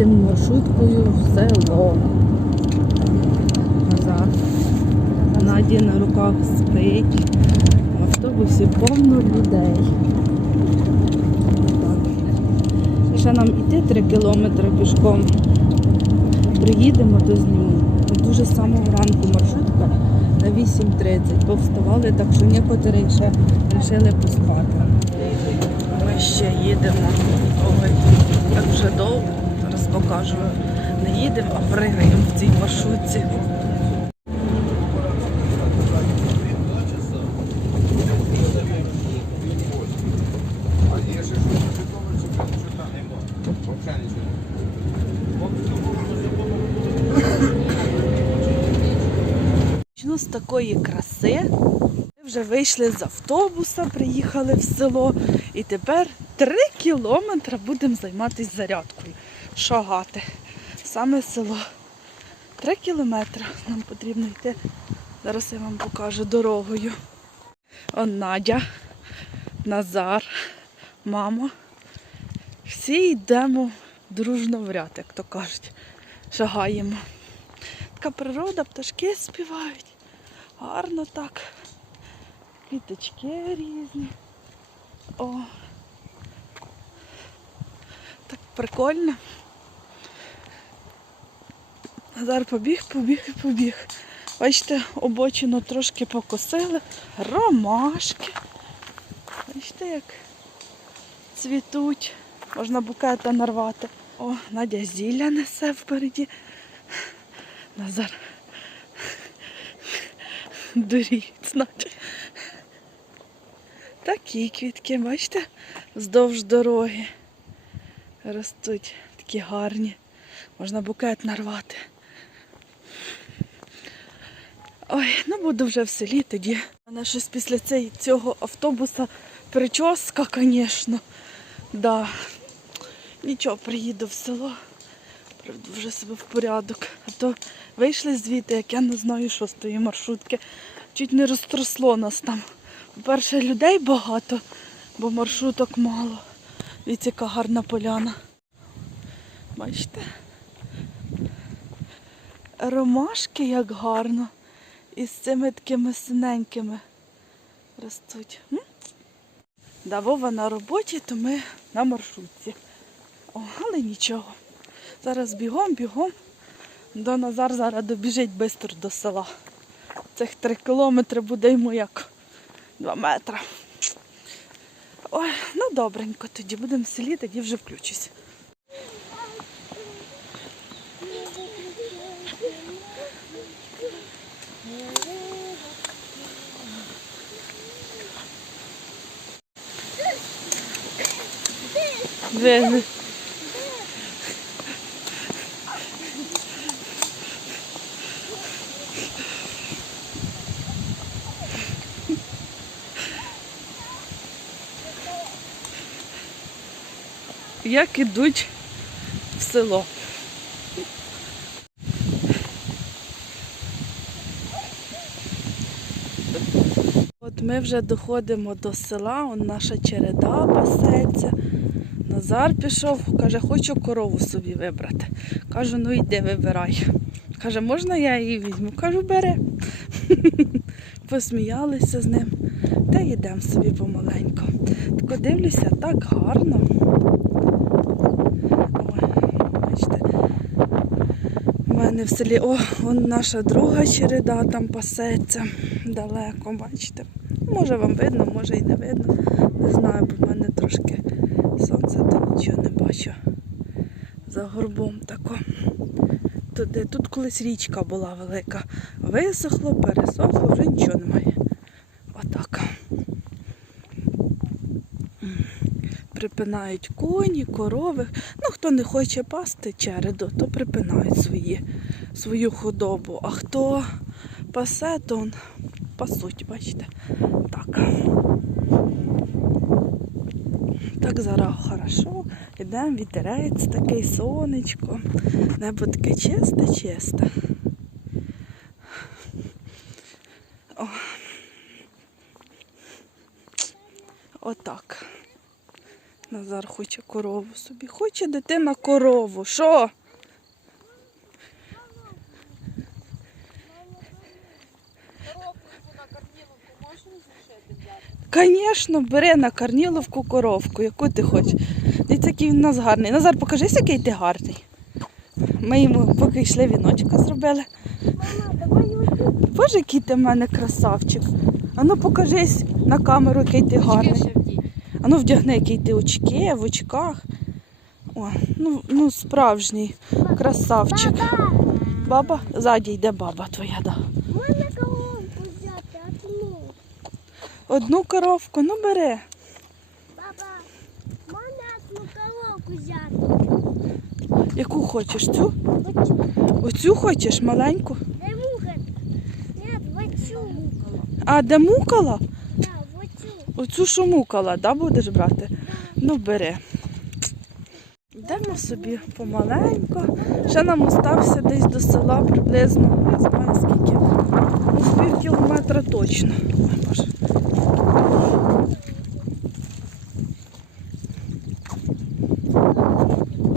їдемо маршруткою в село. Назад. Наді на руках спить. В автобусі повно людей. Так. Ще нам іти 3 кілометри пішком. Приїдемо, то зніму. Дуже самого ранку маршрутка на 8.30. Повставали, так що некоторі ще вирішили поспати. Ми ще їдемо. Ой, так вже довго. Покажу. Не їдемо, а пригаємо в цій маршрутці. Почну з такої краси. Ми вже вийшли з автобуса, приїхали в село і тепер три кілометри будемо займатися зарядкою. Шагати. Саме село. Три кілометри нам потрібно йти. Зараз я вам покажу дорогою. Он Надя, Назар, мама. Всі йдемо дружно в ряд, як то кажуть. Шагаємо. Така природа, пташки співають. Гарно так. Квіточки різні. О. Так прикольно. Назар побіг, побіг і побіг. Бачите, обочину трошки покосили. Ромашки. Бачите, як цвітуть. Можна букета нарвати. О, Надя зілля несе впереді. Назар. Дуріть, значить. Такі квітки, бачите, вздовж дороги ростуть такі гарні. Можна букет нарвати. Ой, ну буду вже в селі тоді. У мене щось після цього автобуса прическа, звісно. Да. Нічого, приїду в село. Приведу вже себе в порядок. А то вийшли звідти, як я не знаю, що з тої маршрутки. Чуть не розтросло нас там. По-перше, людей багато, бо маршруток мало. Дивіться, яка гарна поляна. Бачите? Ромашки як гарно. І з цими такими синенькими ростуть. М? Да, Вова на роботі, то ми на маршрутці. О, але нічого. Зараз бігом, бігом. До Назар зараз добіжить швидко до села. Цих три кілометри буде йому як два метри. Ой, ну добренько, тоді будемо в селі, тоді вже включусь. Де? Як ідуть в село. От ми вже доходимо до села, он наша череда пасеться. Назар пішов, каже, хочу корову собі вибрати. Кажу, ну йди вибирай. Каже, можна я її візьму? Кажу, бери. Посміялися з ним. Та йдемо собі помаленьку. Тако дивлюся, так гарно. У мене в селі, о, вон наша друга череда там пасеться далеко, бачите. Може вам видно, може і не видно. Не знаю, бо в мене трошки сонце, то нічого не бачу. За горбом тако. Туди. Тут колись річка була велика. Висохло, пересохло, вже нічого немає. Отак. Припинають коні, корови. Ну, хто не хоче пасти череду, то припинають свої, свою худобу. А хто пасе, то пасуть, бачите. Так. Так зараз хорошо. Йдемо, вітерець такий, сонечко. Небо таке чисте, чисте. Отак. Назар хоче корову собі. Хоче дитина корову. Що? Коробку на корміловку можна зашити взяти? Звісно, бери на Карніловку коровку, яку ти хочеш. Дивіться, який він у нас гарний. Назар, покажись, який ти гарний. Ми йому поки йшли віночка зробили. Боже, який ти в мене красавчик. Ану покажись на камеру, який ти гарний. Ану вдягни, який ти очки, в очках. О, ну, ну справжній красавчик. Баба, ззаді йде баба твоя, да. Можна коробку взяти, одну. Одну коровку, ну бери. Баба, можна одну коробку взяти? Яку хочеш? Цю? Оцю. Оцю хочеш маленьку? Де муха? В оцю. А де мукала? Да, оцю. Оцю що мукала, да, будеш брати? Ну бери. Йдемо собі помаленько. Ще нам остався десь до села приблизно, не знаю скільки. Ну, пів кілометра точно. Боже.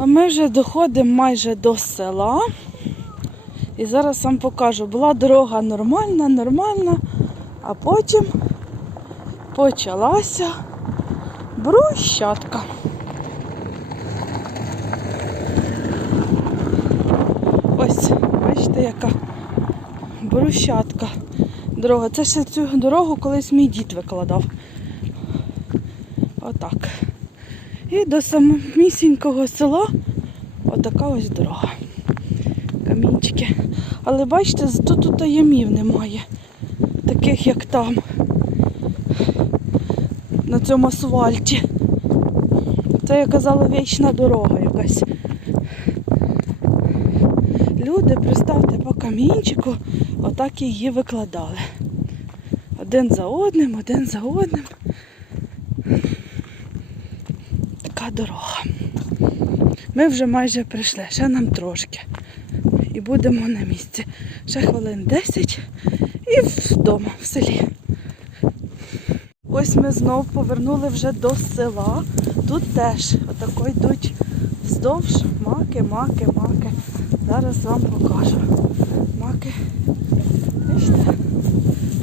Ми вже доходимо майже до села. І зараз вам покажу. Була дорога нормальна, нормальна, а потім почалася брусчатка. Ось, бачите, яка брусчатка. Дорога. Це ще цю дорогу колись мій дід викладав. Отак. І до самісінького села отака ось дорога. Камінчики. Але бачите, тут тут ямів немає. Таких як там. На цьому асфальті. Це, я казала, вічна дорога якась. Люди, представте, по камінчику отак її викладали. Один за одним, один за одним. Така дорога. Ми вже майже прийшли, ще нам трошки. І будемо на місці. Ще хвилин 10 і вдома, в селі. Ось ми знов повернули вже до села. Тут теж отако йдуть вздовж маки, маки, маки. Зараз вам покажу. Маки. Бачите?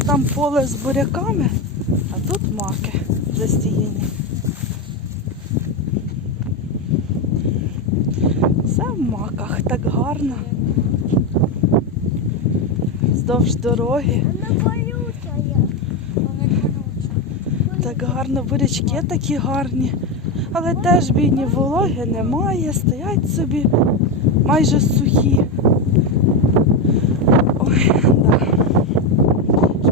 Там поле з буряками, а тут маки застіяні. Все в маках, так гарно. Вздовж дороги. Так гарно, бурячки такі гарні. Але теж бідні вологи немає, стоять собі майже сухі. Ой, да.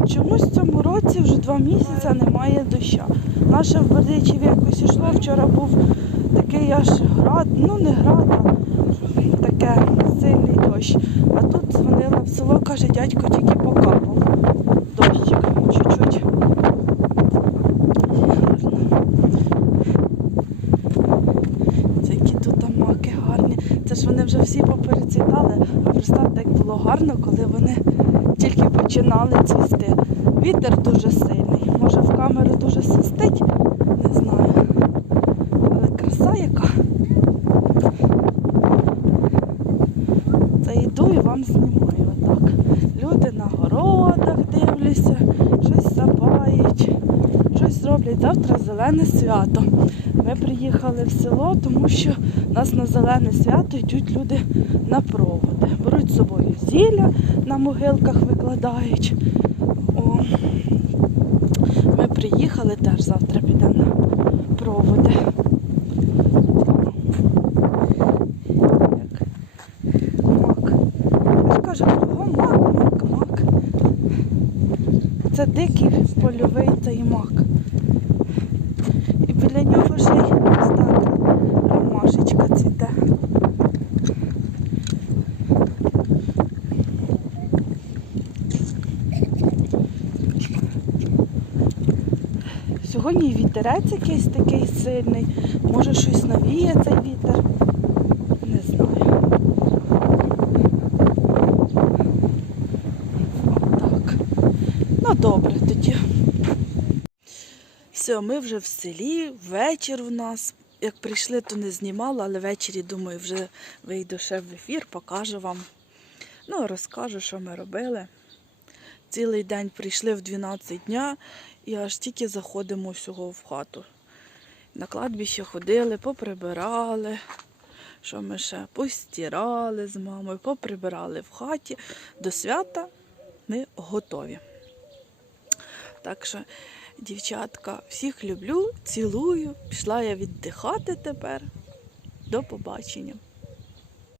Чомусь в цьому році вже два місяці немає доща. Наше в Бердичеві якось ішло, вчора був аж град, ну не град, а таке сильний дощ. А тут дзвонила в село, каже, дядько тільки покапав. Дощик чуть-чуть. Які тут маки гарні. Це ж вони вже всі поперецвітали. А представте, як було гарно, коли вони тільки починали цвісти. Вітер дуже сильний. Може в камеру дуже свистить, не знаю. Але краса яка. Це вам знімаю отак. Люди на городах дивляться, щось сапають, щось роблять. Завтра зелене свято. Ми приїхали в село, тому що у нас на зелене свято йдуть люди на проводи. Беруть з собою зілля на могилках викладають. О, ми приїхали теж завтра підемо на проводи. Як мак. Я ж кажу, кругом мак, мак, мак. Це дикий польовий цей мак. І біля нього ще й ось так ромашечка цвіте. Сьогодні вітерець якийсь такий сильний. Може щось навіє цей вітер. Не знаю. Отак. Ну добре. Все, ми вже в селі, вечір у нас. як прийшли, то не знімала, але ввечері, думаю, вже вийду ще в ефір, покажу вам. Ну, розкажу, що ми робили. Цілий день прийшли в 12 дня і аж тільки заходимо всього в хату. На кладбище ходили, поприбирали. Що ми ще постирали з мамою, поприбирали в хаті. До свята ми готові. Так що, дівчатка, всіх люблю, цілую. Пішла я віддихати тепер. До побачення.